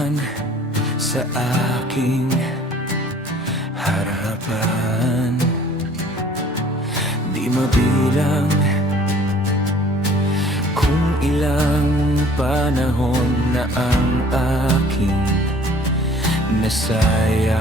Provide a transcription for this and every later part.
naman sa aking harapan. Di mabilang kung ilang panahon na ang aking nasayang.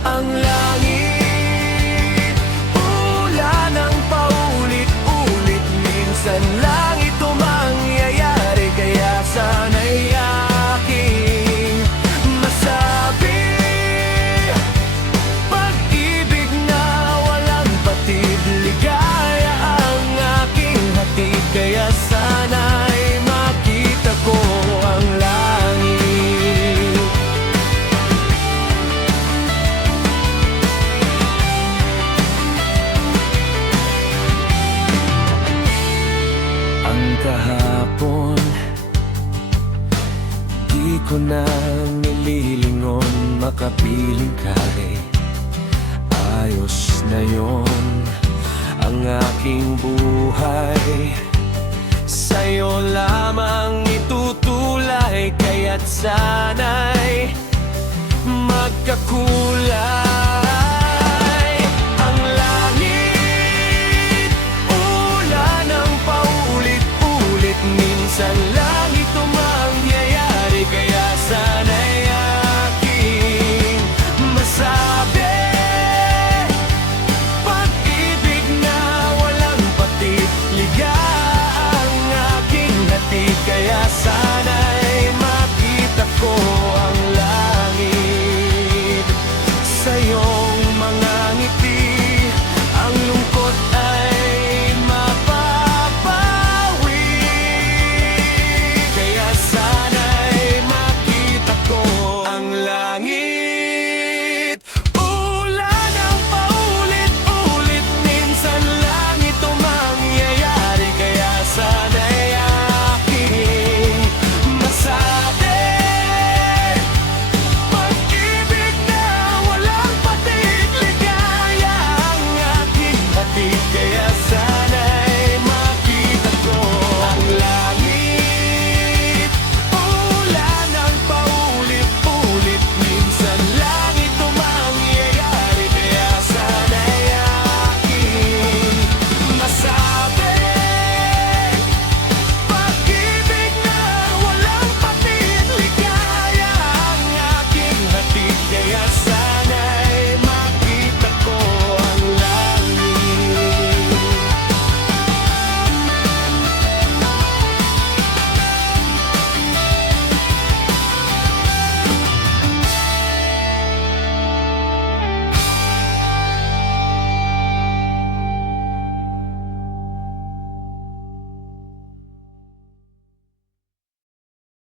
Ang langit, ulan ng paulit-ulit, minsan lang ito mangyayari, kaya sana'y aking masabi, pag-ibig na walang patid, ligaya ang aking hatid, kaya sana'y makita ko ang langit. Ang kahapon, di ko na nililingon, makapiling ka'y ayos na yon. Ang aking buhay sa'yo lamang itutulay, kaya't sana'y magkakulay.